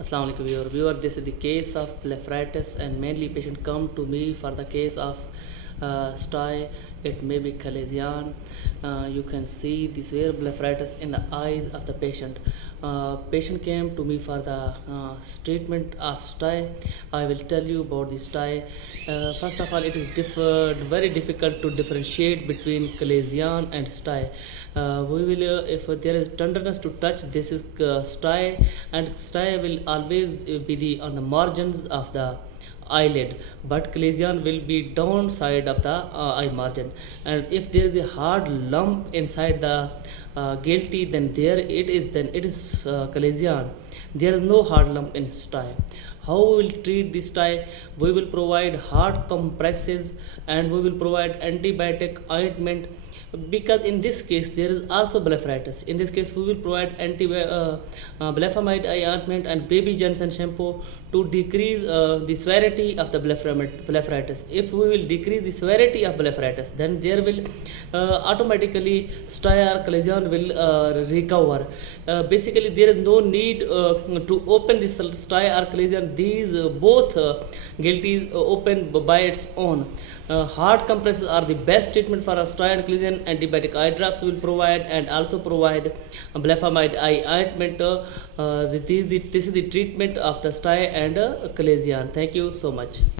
Assalamu alaikum viewer. This is the case of blepharitis, and mainly patient come to me for the case of Stye. It may be chalazian. You can see the severe blepharitis in the eyes of the patient. Patient came to me for the treatment of Stye. I will tell you about the Stye. First of all, it is very difficult to differentiate between chalazian and Stye. We will, if there is tenderness to touch, this is Stye, and Stye will always be on the margins of the eyelid, but chalazian will be downside of the eye margin. And if there is a hard lump inside the guilty, then it is chalazian. There is no hard lump in Stye. How we will treat this Stye? We will provide hard compresses and we will provide antibiotic ointment, because in this case there is also blepharitis. In this case we will provide blephamide eye ointment and baby jahnson shampoo to decrease the severity of the blepharitis. If we will decrease the severity of blepharitis, then there will automatically Stye or chalazian will recover. Basically there is no need to open this Stye or chalazian. These both guilties open by its own. Hard compresses are the best treatment for a Stye and chalazian. Antibiotic eye drops will provide, and also provide blephamide eye ointment. This is the treatment of the Stye and chalazian. Thank you so much.